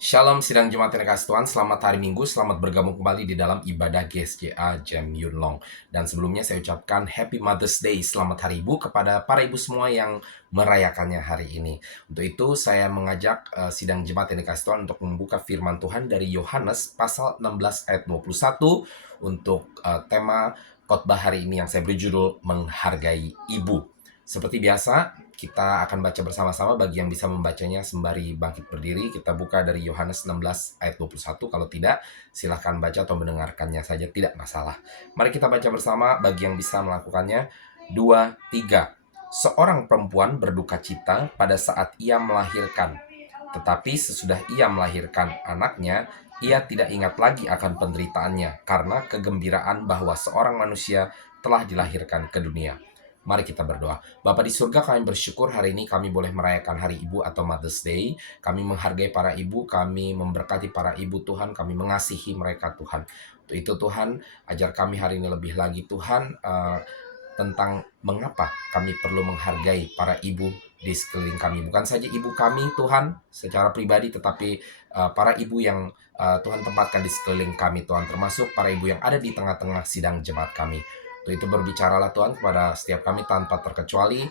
Shalom sidang jemaat yang dikasih Tuhan, selamat hari Minggu, selamat bergabung kembali di dalam ibadah GSJA Jem Yun Long. Dan sebelumnya saya ucapkan Happy Mother's Day, selamat hari Ibu kepada para ibu semua yang merayakannya hari ini. Untuk itu saya mengajak sidang jemaat yang dikasih Tuhan untuk membuka firman Tuhan dari Yohanes pasal 16 ayat 21 untuk tema khotbah hari ini yang saya beri judul Menghargai Ibu. Seperti biasa, kita akan baca bersama-sama. Bagi yang bisa membacanya sembari bangkit berdiri, kita buka dari Yohanes 16 ayat 21. Kalau tidak, silahkan baca atau mendengarkannya saja, tidak masalah. Mari kita baca bersama bagi yang bisa melakukannya. 2, 3. Seorang perempuan berduka cita pada saat ia melahirkan. Tetapi sesudah ia melahirkan anaknya, ia tidak ingat lagi akan penderitaannya karena kegembiraan bahwa seorang manusia telah dilahirkan ke dunia. Mari kita berdoa. Bapa di surga, kami bersyukur hari ini kami boleh merayakan Hari Ibu atau Mother's Day. Kami menghargai para ibu, kami memberkati para ibu Tuhan, kami mengasihi mereka Tuhan. Untuk itu Tuhan, ajar kami hari ini lebih lagi Tuhan, tentang mengapa kami perlu menghargai para ibu di sekeliling kami. Bukan saja ibu kami Tuhan secara pribadi, tetapi para ibu yang Tuhan tempatkan di sekeliling kami Tuhan, termasuk para ibu yang ada di tengah-tengah sidang jemaat kami. Untuk itu berbicaralah Tuhan kepada setiap kami tanpa terkecuali.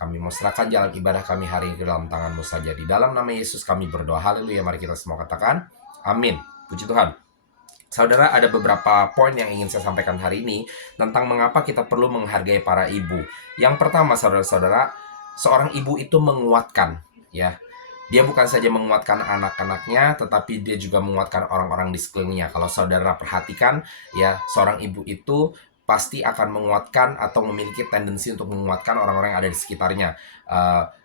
Kami mau serahkan jalan ibadah kami hari ini ke dalam tangan-Mu saja. Di dalam nama Yesus kami berdoa. Haleluya. Mari kita semua katakan amin. Puji Tuhan. Saudara, ada beberapa poin yang ingin saya sampaikan hari ini tentang mengapa kita perlu menghargai para ibu. Yang pertama, saudara-saudara, seorang ibu itu menguatkan, ya. Dia bukan saja menguatkan anak-anaknya, tetapi dia juga menguatkan orang-orang di sekelilingnya. Kalau saudara perhatikan, ya, seorang ibu itu pasti akan menguatkan atau memiliki tendensi untuk menguatkan orang-orang yang ada di sekitarnya.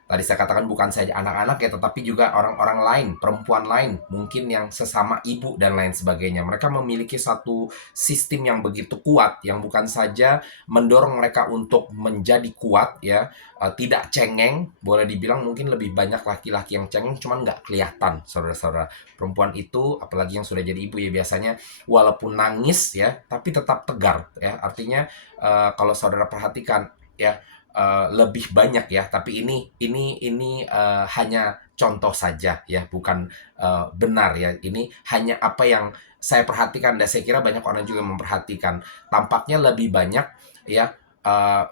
Tadi saya katakan bukan saja anak-anak ya, tetapi juga orang-orang lain, perempuan lain, mungkin yang sesama ibu dan lain sebagainya. Mereka memiliki satu sistem yang begitu kuat, yang bukan saja mendorong mereka untuk menjadi kuat ya, tidak cengeng, boleh dibilang mungkin lebih banyak laki-laki yang cengeng, cuman nggak kelihatan, saudara-saudara. Perempuan itu, apalagi yang sudah jadi ibu ya, biasanya walaupun nangis ya, tapi tetap tegar ya. Artinya kalau saudara perhatikan ya, lebih banyak ya, tapi ini hanya contoh saja ya, bukan benar ya. Ini hanya apa yang saya perhatikan dan saya kira banyak orang juga memperhatikan. Tampaknya lebih banyak ya, uh,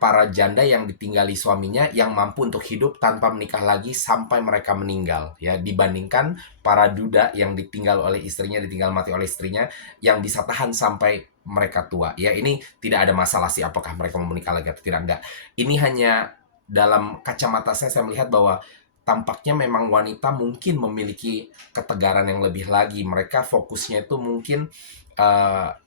para janda yang ditinggali suaminya yang mampu untuk hidup tanpa menikah lagi sampai mereka meninggal ya, dibandingkan para duda yang ditinggal oleh istrinya, ditinggal mati oleh istrinya, yang bisa tahan sampai mereka tua ya. Ini tidak ada masalah sih apakah mereka mau menikah lagi atau tidak, enggak. Ini hanya dalam kacamata saya melihat bahwa tampaknya memang wanita mungkin memiliki ketegaran yang lebih lagi. Mereka fokusnya itu mungkin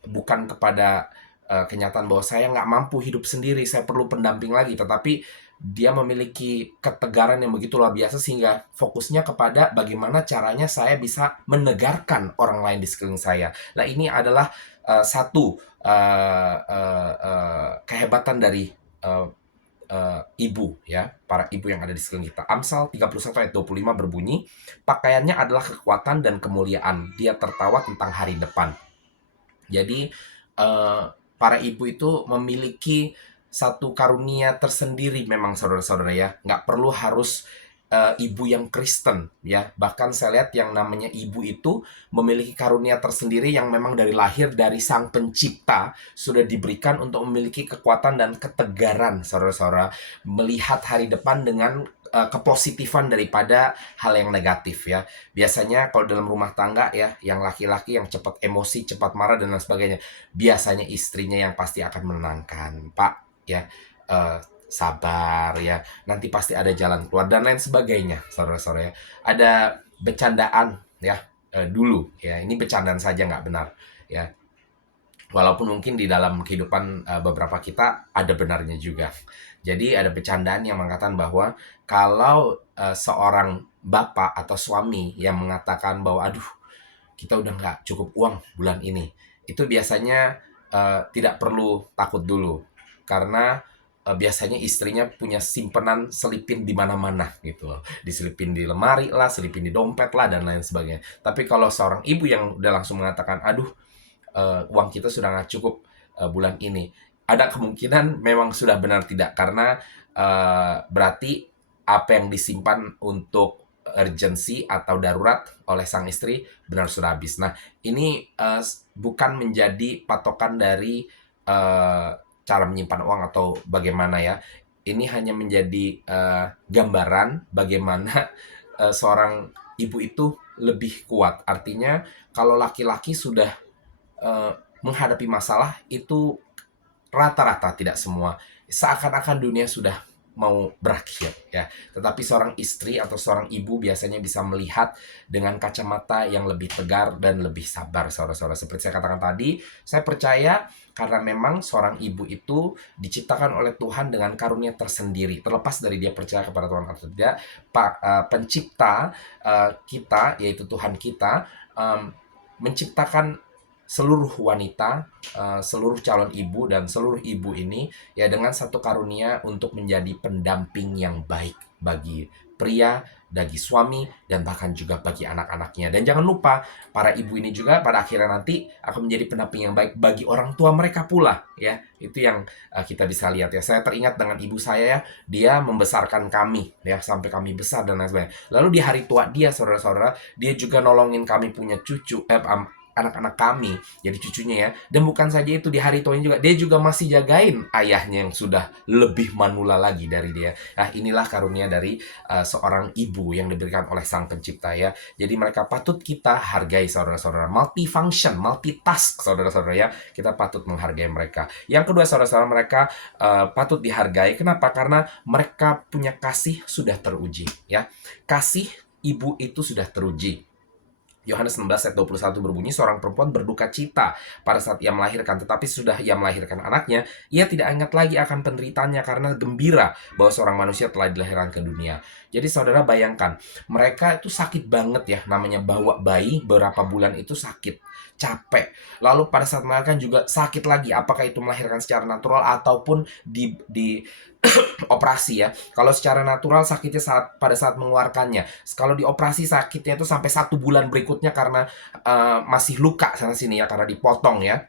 bukan kepada kenyataan bahwa saya nggak mampu hidup sendiri, saya perlu pendamping lagi, tetapi dia memiliki ketegaran yang begitu luar biasa sehingga fokusnya kepada bagaimana caranya saya bisa menegarkan orang lain di sekeliling saya. Nah, ini adalah satu kehebatan dari uh, ibu ya, para ibu yang ada di sekeliling kita. Amsal 31 ayat 25 berbunyi, pakaiannya adalah kekuatan dan kemuliaan, dia tertawa tentang hari depan. Jadi para ibu itu memiliki satu karunia tersendiri memang, saudara-saudara ya. Nggak perlu harus ibu yang Kristen ya. Bahkan saya lihat yang namanya ibu itu memiliki karunia tersendiri yang memang dari lahir dari Sang Pencipta sudah diberikan untuk memiliki kekuatan dan ketegaran, saudara-saudara, melihat hari depan dengan kepositifan daripada hal yang negatif ya. Biasanya kalau dalam rumah tangga ya, yang laki-laki yang cepat emosi, cepat marah dan lain sebagainya, biasanya istrinya yang pasti akan menenangkan. Pak ya, sabar ya, nanti pasti ada jalan keluar dan lain sebagainya, saudara-saudara ya. Ada bercandaan ya, dulu ya, ini bercandaan saja nggak benar ya. Walaupun mungkin di dalam kehidupan beberapa kita ada benarnya juga. Jadi ada bercandaan yang mengatakan bahwa kalau seorang bapak atau suami yang mengatakan bahwa aduh, kita udah nggak cukup uang bulan ini, itu biasanya tidak perlu takut dulu, karena biasanya istrinya punya simpenan selipin di mana-mana gitu loh, diselipin di lemari lah, selipin di dompet lah dan lain sebagainya. Tapi kalau seorang ibu yang udah langsung mengatakan aduh, uang kita sudah nggak cukup bulan ini, ada kemungkinan memang sudah benar tidak, karena berarti apa yang disimpan untuk urgency atau darurat oleh sang istri benar sudah habis. Nah, ini bukan menjadi patokan dari cara menyimpan uang atau bagaimana ya. Ini hanya menjadi gambaran bagaimana seorang ibu itu lebih kuat. Artinya kalau laki-laki sudah eh, menghadapi masalah itu rata-rata, tidak semua, seakan-akan dunia sudah mau berakhir ya. Tetapi seorang istri atau seorang ibu biasanya bisa melihat dengan kacamata yang lebih tegar dan lebih sabar, saudara-saudara. Seperti saya katakan tadi, saya percaya karena memang seorang ibu itu diciptakan oleh Tuhan dengan karunia tersendiri. Terlepas dari dia percaya kepada Tuhan atau tidak, pencipta kita, yaitu Tuhan kita, menciptakan seluruh wanita, seluruh calon ibu dan seluruh ibu ini ya dengan satu karunia untuk menjadi pendamping yang baik bagi pria, bagi suami, dan bahkan juga bagi anak-anaknya. Dan jangan lupa, para ibu ini juga pada akhirnya nanti akan menjadi pendamping yang baik bagi orang tua mereka pula, ya. Itu yang kita bisa lihat ya. Saya teringat dengan ibu saya ya, dia membesarkan kami ya sampai kami besar dan lain sebagainya. Lalu di hari tua dia, saudara-saudara, dia juga nolongin kami punya cucu, anak-anak kami jadi cucunya ya. Dan bukan saja itu, di hari tuanya juga dia juga masih jagain ayahnya yang sudah lebih manula lagi dari dia. Nah, inilah karunia dari seorang ibu yang diberikan oleh sang pencipta ya. Jadi mereka patut kita hargai, saudara-saudara. Multifunction, multitask, saudara-saudara ya. Kita patut menghargai mereka. Yang kedua, saudara-saudara, mereka patut dihargai. Kenapa? Karena mereka punya kasih sudah teruji ya. Kasih ibu itu sudah teruji. Yohanes 16 ayat 21 berbunyi, seorang perempuan berduka cita pada saat ia melahirkan, tetapi sudah ia melahirkan anaknya, ia tidak ingat lagi akan penderitaannya karena gembira bahwa seorang manusia telah dilahirkan ke dunia. Jadi saudara bayangkan, mereka itu sakit banget ya, namanya bawa bayi berapa bulan itu sakit, capek. Lalu pada saat melahirkan juga sakit lagi, apakah itu melahirkan secara natural ataupun di operasi ya. Kalau secara natural sakitnya pada saat mengeluarkannya. Kalau dioperasi sakitnya itu sampai 1 bulan berikutnya karena masih luka sana sini ya, karena dipotong ya.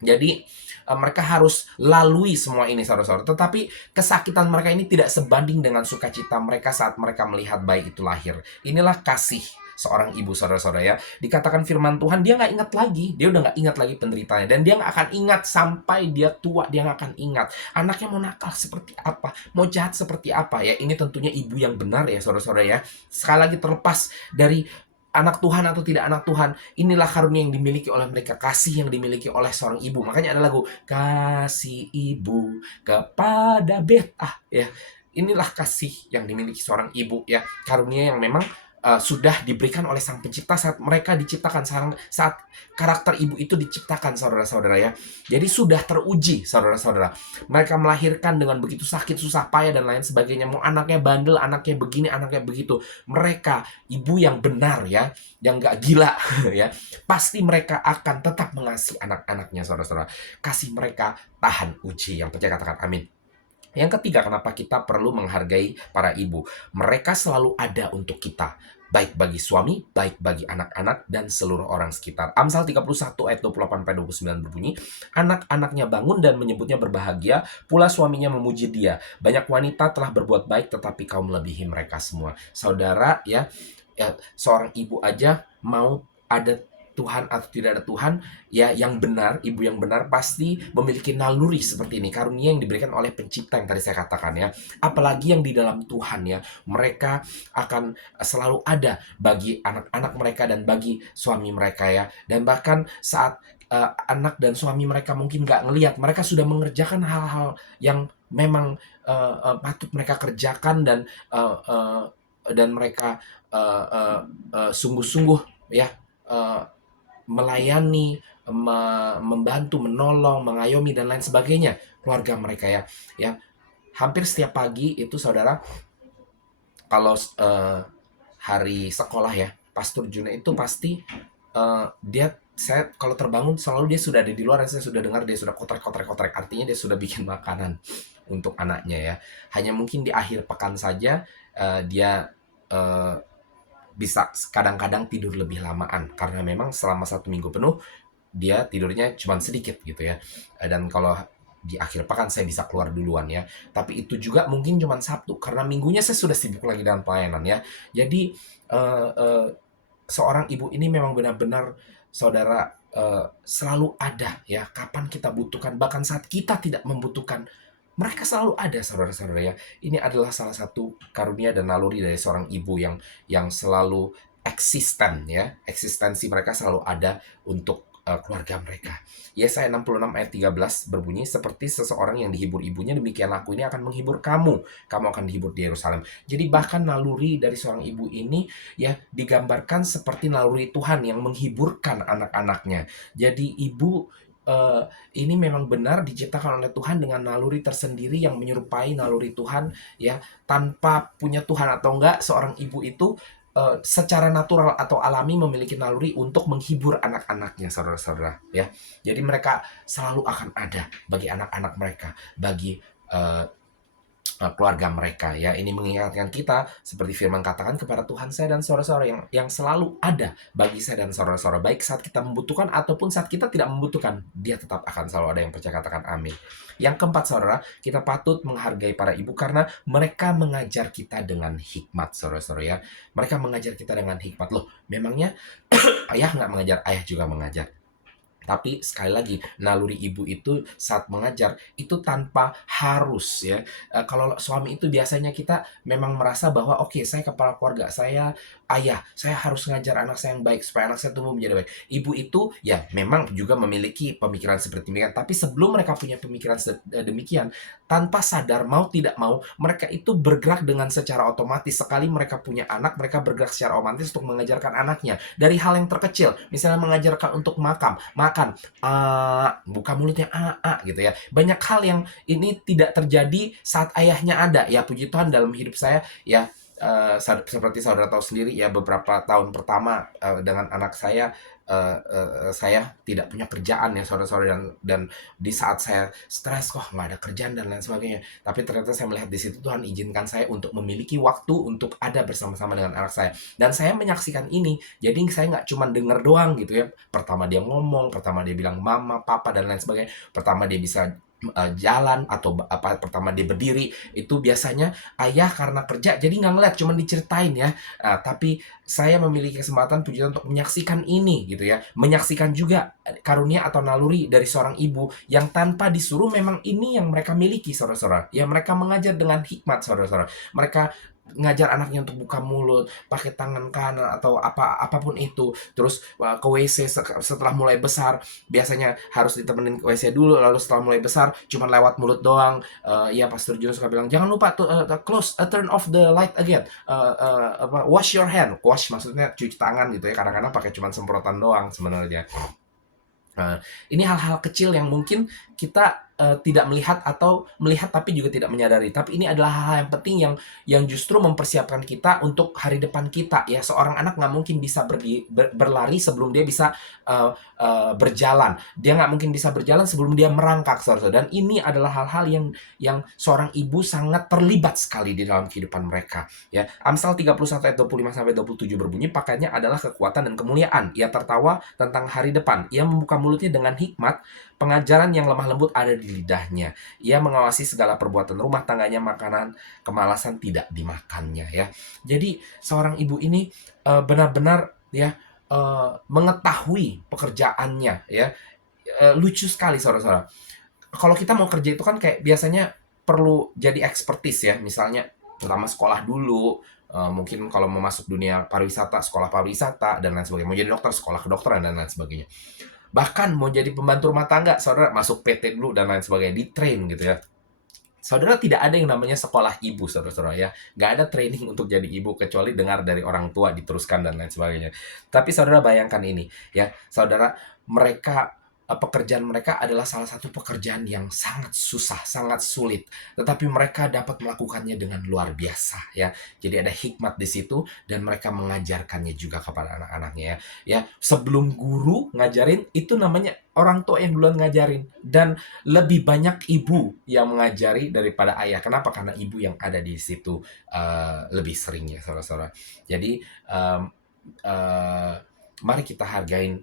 Jadi mereka harus lalui semua ini, saudara-saudara. Tetapi kesakitan mereka ini tidak sebanding dengan sukacita mereka saat mereka melihat bayi itu lahir. Inilah kasih seorang ibu, saudara-saudara ya. Dikatakan firman Tuhan, dia nggak ingat lagi. Dia udah nggak ingat lagi penderitaannya. Dan dia nggak akan ingat sampai dia tua. Dia nggak akan ingat. Anaknya mau nakal seperti apa. Mau jahat seperti apa ya. Ini tentunya ibu yang benar ya, saudara-saudara ya. Sekali lagi, terlepas dari anak Tuhan atau tidak anak Tuhan, inilah karunia yang dimiliki oleh mereka, kasih yang dimiliki oleh seorang ibu. Makanya ada lagu, kasih ibu kepada beta ya. Inilah kasih yang dimiliki seorang ibu ya, karunia yang memang sudah diberikan oleh sang pencipta saat mereka diciptakan, saat karakter ibu itu diciptakan, saudara-saudara ya. Jadi sudah teruji, saudara-saudara. Mereka melahirkan dengan begitu sakit, susah payah dan lain sebagainya. Mau anaknya bandel, anaknya begini, anaknya begitu. Mereka ibu yang benar ya, yang gak gila ya, pasti mereka akan tetap mengasihi anak-anaknya, saudara-saudara. Kasih mereka tahan uji. Yang percaya katakan amin. Yang ketiga, kenapa kita perlu menghargai para ibu? Mereka selalu ada untuk kita, baik bagi suami, baik bagi anak-anak, dan seluruh orang sekitar. Amsal 31 ayat 28-29 berbunyi, anak-anaknya bangun dan menyebutnya berbahagia, pula suaminya memuji dia. Banyak wanita telah berbuat baik, tetapi kau melebihi mereka semua. Saudara ya, seorang ibu aja mau ada Tuhan atau tidak ada Tuhan, ya yang benar, ibu yang benar pasti memiliki naluri seperti ini, karunia yang diberikan oleh pencipta yang tadi saya katakan ya. Apalagi yang di dalam Tuhan ya, mereka akan selalu ada bagi anak-anak mereka dan bagi suami mereka ya. Dan bahkan saat anak dan suami mereka mungkin nggak ngelihat, mereka sudah mengerjakan hal-hal yang memang patut mereka kerjakan dan mereka sungguh-sungguh ya, melayani, membantu, menolong, mengayomi dan lain sebagainya keluarga mereka ya. Ya, hampir setiap pagi itu saudara, kalau hari sekolah ya, Pastor Juna itu pasti saya kalau terbangun selalu dia sudah ada di luar, dan saya sudah dengar dia sudah kotrek, artinya dia sudah bikin makanan untuk anaknya ya. Hanya mungkin di akhir pekan saja dia bisa kadang-kadang tidur lebih lamaan karena memang selama 1 minggu penuh dia tidurnya cuma sedikit gitu ya. Dan kalau di akhir pekan saya bisa keluar duluan ya. Tapi itu juga mungkin cuma Sabtu, karena Minggunya saya sudah sibuk lagi dengan pelayanan ya. Jadi, eee eee, seorang ibu ini memang benar-benar saudara, selalu ada ya, kapan kita butuhkan, bahkan saat kita tidak membutuhkan, mereka selalu ada saudara-saudara ya. Ini adalah salah satu karunia dan naluri dari seorang ibu yang selalu eksisten ya, eksistensi mereka selalu ada untuk, keluarga mereka. Yesaya 66 ayat 13 berbunyi, "Seperti seseorang yang dihibur ibunya, demikian Aku ini akan menghibur kamu. Kamu akan dihibur di Yerusalem." Jadi bahkan naluri dari seorang ibu ini ya digambarkan seperti naluri Tuhan yang menghiburkan anak-anaknya. Jadi ibu, eee, ini memang benar diciptakan oleh Tuhan dengan naluri tersendiri yang menyerupai naluri Tuhan ya. Tanpa punya Tuhan atau enggak, seorang ibu itu secara natural atau alami memiliki naluri untuk menghibur anak-anaknya, saudara-saudara ya. Jadi mereka selalu akan ada bagi anak-anak mereka, bagi eh, keluarga mereka ya. Ini mengingatkan kita seperti firman katakan, kepada Tuhan saya dan saudara-saudara yang selalu ada bagi saya dan saudara-saudara, baik saat kita membutuhkan ataupun saat kita tidak membutuhkan, Dia tetap akan selalu ada. Yang percaya katakan amin. Yang keempat saudara, kita patut menghargai para ibu karena mereka mengajar kita dengan hikmat, saudara-saudara ya. Mereka mengajar kita dengan hikmat. Loh, memangnya ayah nggak mengajar? Ayah juga mengajar. Tapi sekali lagi, naluri ibu itu saat mengajar itu tanpa harus ya. Kalau suami itu biasanya kita memang merasa bahwa oke, saya kepala keluarga, saya ayah, saya harus ngajar anak saya yang baik supaya anak saya tumbuh menjadi baik. Ibu itu ya memang juga memiliki pemikiran seperti demikian, tapi sebelum mereka punya pemikiran demikian, tanpa sadar mau tidak mau, mereka itu bergerak dengan secara otomatis. Sekali mereka punya anak, mereka bergerak secara otomatis untuk mengajarkan anaknya dari hal yang terkecil, misalnya mengajarkan untuk makan, buka mulutnya gitu ya. Banyak hal yang ini tidak terjadi saat ayahnya ada. Ya puji Tuhan dalam hidup saya ya, seperti saudara tahu sendiri ya, beberapa tahun pertama dengan anak saya tidak punya kerjaan ya saudara-saudara, dan di saat saya stres, kok nggak ada kerjaan dan lain sebagainya, tapi ternyata saya melihat di situ Tuhan izinkan saya untuk memiliki waktu untuk ada bersama-sama dengan anak saya, dan saya menyaksikan ini. Jadi saya nggak cuma denger doang gitu ya. Pertama dia ngomong, pertama dia bilang mama, papa dan lain sebagainya, pertama dia bisa jalan atau apa, pertama dia berdiri, itu biasanya ayah karena kerja jadi nggak ngeliat, cuma diceritain ya. Tapi saya memiliki kesempatan puji Tuhan untuk menyaksikan ini gitu ya, menyaksikan juga karunia atau naluri dari seorang ibu yang tanpa disuruh, memang ini yang mereka miliki saudara-saudara ya. Mereka mengajar dengan hikmat saudara-saudara. Mereka ngajar anaknya untuk buka mulut pakai tangan kanan atau apapun itu, terus ke WC setelah mulai besar, biasanya harus ditemenin ke WC dulu, lalu setelah mulai besar cuma lewat mulut doang. Ya Pastor Joe suka bilang jangan lupa tuh close, turn off the light again, wash your hand. Wash maksudnya cuci tangan gitu ya, kadang-kadang pakai cuma semprotan doang sebenarnya. Ini hal-hal kecil yang mungkin kita tidak melihat atau melihat tapi juga tidak menyadari. Tapi ini adalah hal-hal yang penting yang justru mempersiapkan kita untuk hari depan kita ya. Seorang anak nggak mungkin bisa berlari sebelum dia bisa berjalan. Dia nggak mungkin bisa berjalan sebelum dia merangkak, saudara. Dan ini adalah hal-hal yang seorang ibu sangat terlibat sekali di dalam kehidupan mereka. Ya, Amsal 31 ayat 25 sampai 27 berbunyi, pakaiannya adalah kekuatan dan kemuliaan. Ia tertawa tentang hari depan. Ia membuka mulutnya dengan hikmat. Pengajaran yang lemah lembut ada di lidahnya. Ia mengawasi segala perbuatan rumah tangganya, makanan kemalasan tidak dimakannya ya. Jadi seorang ibu ini benar-benar ya mengetahui pekerjaannya ya. Lucu sekali saudara-saudara. Kalau kita mau kerja itu kan kayak biasanya perlu jadi expertise ya. Misalnya pertama sekolah dulu, mungkin kalau mau masuk dunia pariwisata, sekolah pariwisata dan lain sebagainya. Mau jadi dokter, sekolah kedokteran dan lain sebagainya. Bahkan mau jadi pembantu rumah tangga, saudara masuk PT dulu dan lain sebagainya, di train gitu ya. Saudara, tidak ada yang namanya sekolah ibu, saudara-saudara ya. Nggak ada training untuk jadi ibu kecuali dengar dari orang tua diteruskan dan lain sebagainya. Tapi saudara bayangkan ini ya, saudara, mereka pekerjaan mereka adalah salah satu pekerjaan yang sangat susah, sangat sulit, tetapi mereka dapat melakukannya dengan luar biasa ya. Jadi ada hikmat di situ dan mereka mengajarkannya juga kepada anak-anaknya ya. Ya, sebelum guru ngajarin itu namanya orang tua yang duluan ngajarin, dan lebih banyak ibu yang mengajari daripada ayah. Kenapa? Karena ibu yang ada di situ lebih sering ya, saudara-saudara. Jadi mari kita hargain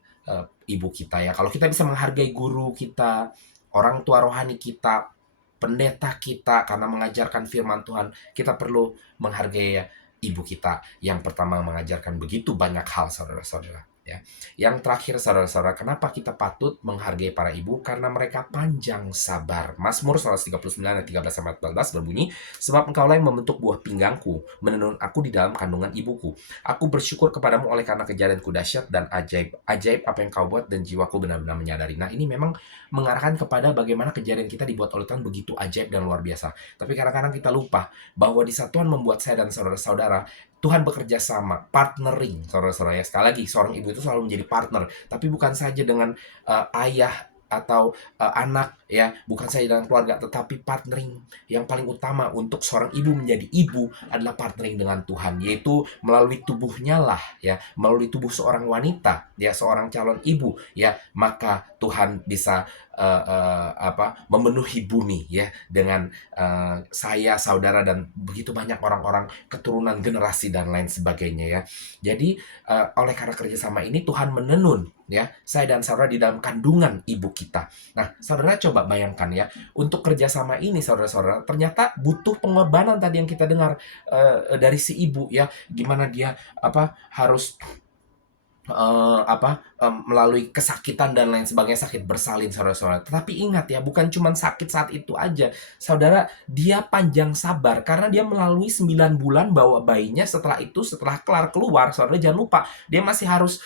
ibu kita ya. Kalau kita bisa menghargai guru kita, orang tua rohani kita, pendeta kita, karena mengajarkan firman Tuhan, kita perlu menghargai ya, ibu kita yang pertama mengajarkan begitu banyak hal, saudara-saudara. Ya. Yang terakhir, saudara-saudara, kenapa kita patut menghargai para ibu? Karena mereka panjang sabar. Mazmur 139 ayat 13-14 berbunyi, sebab engkaulah yang membentuk buah pinggangku, menenun aku di dalam kandungan ibuku. Aku bersyukur kepadamu oleh karena kejadianku dahsyat dan ajaib. Ajaib apa yang kau buat dan jiwaku benar-benar menyadari. Nah, ini memang mengarahkan kepada bagaimana kejadian kita dibuat oleh Tuhan begitu ajaib dan luar biasa. Tapi kadang-kadang kita lupa bahwa di saat Tuhan membuat saya dan saudara-saudara, Tuhan bekerja sama, partnering, saudara-saudara ya. Sekali lagi, seorang ibu itu selalu menjadi partner, tapi bukan saja dengan ayah atau anak ya, bukan saja dengan keluarga, tetapi partnering yang paling utama untuk seorang ibu menjadi ibu adalah partnering dengan Tuhan, yaitu melalui tubuhnya lah ya, melalui tubuh seorang wanita ya, seorang calon ibu ya, maka Tuhan bisa memenuhi bumi ya dengan saya, saudara, dan begitu banyak orang-orang keturunan, generasi, dan lain sebagainya ya. Jadi oleh karena kerjasama ini Tuhan menenun ya saya dan saudara di dalam kandungan ibu kita. Nah, saudara coba bayangkan ya, untuk kerjasama ini saudara-saudara ternyata butuh pengorbanan tadi yang kita dengar dari si ibu ya, gimana dia harus melalui kesakitan dan lain sebagainya, sakit bersalin, saudara-saudara. Tetapi ingat ya, bukan cuma sakit saat itu aja, saudara, dia panjang sabar karena dia melalui 9 bulan bawa bayinya. Setelah itu, setelah keluar, saudara jangan lupa, dia masih harus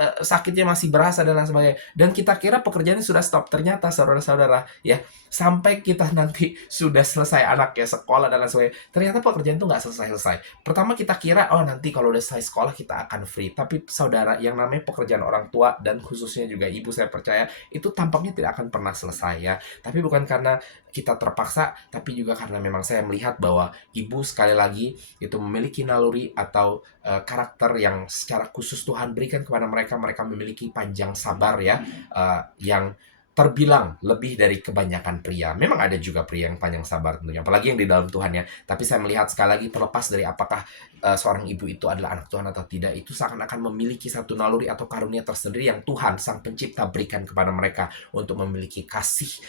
sakitnya masih berasa dan lain sebagainya. Dan kita kira pekerjaannya sudah stop, ternyata saudara-saudara ya, sampai kita nanti sudah selesai anaknya sekolah dan lain sebagainya, ternyata pekerjaan itu nggak selesai-selesai. Pertama kita kira, oh nanti kalau udah selesai sekolah kita akan free. Tapi saudara, yang namanya pekerjaan orang tua, dan khususnya juga ibu, saya percaya itu tampaknya tidak akan pernah selesai ya. Tapi bukan karena kita terpaksa, tapi juga karena memang saya melihat bahwa ibu sekali lagi itu memiliki naluri atau karakter yang secara khusus Tuhan berikan kepada mereka. Mereka memiliki panjang sabar ya, yang terbilang lebih dari kebanyakan pria. Memang ada juga pria yang panjang sabar tentunya, apalagi yang di dalam Tuhan ya. Tapi saya melihat sekali lagi, terlepas dari apakah seorang ibu itu adalah anak Tuhan atau tidak, itu seakan-akan memiliki satu naluri atau karunia tersendiri yang Tuhan Sang Pencipta berikan kepada mereka untuk memiliki kasih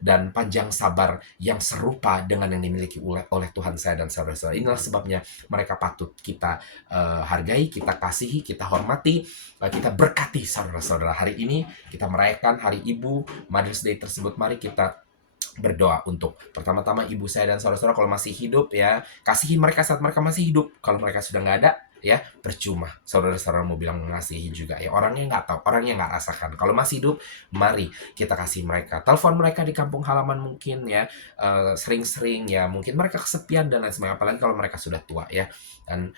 dan panjang sabar yang serupa dengan yang dimiliki oleh Tuhan saya dan saudara-saudara. Inilah sebabnya mereka patut kita hargai, kita kasihi, kita hormati, kita berkati saudara-saudara. Hari ini kita merayakan Hari Ibu, Mother's Day tersebut. Mari kita berdoa untuk pertama-tama ibu saya dan saudara-saudara kalau masih hidup ya, kasihi mereka saat mereka masih hidup. Kalau mereka sudah nggak ada ya, percuma saudara-saudara mau bilang mengasihi juga ya, orangnya nggak tahu, orangnya nggak rasakan. Kalau masih hidup, mari kita kasih mereka, telepon mereka di kampung halaman mungkin ya, sering-sering ya, mungkin mereka kesepian dan lain sebagainya, apalagi kalau mereka sudah tua ya. Dan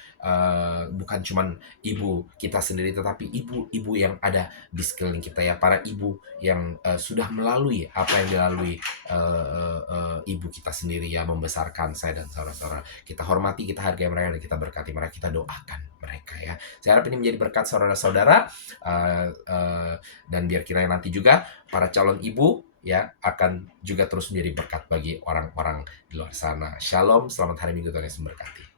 bukan cuman ibu kita sendiri, tetapi ibu-ibu yang ada di sekeliling kita ya, para ibu yang sudah melalui apa yang dilalui ibu kita sendiri ya, membesarkan saya dan saudara-saudara. Kita hormati, kita hargai mereka, dan kita berkati mereka, kita doakan mereka ya. Saya harap ini menjadi berkat saudara-saudara, dan biar kiranya nanti juga para calon ibu ya akan juga terus menjadi berkat bagi orang-orang di luar sana. Shalom, selamat hari Minggu, Tuhan Yesus memberkati.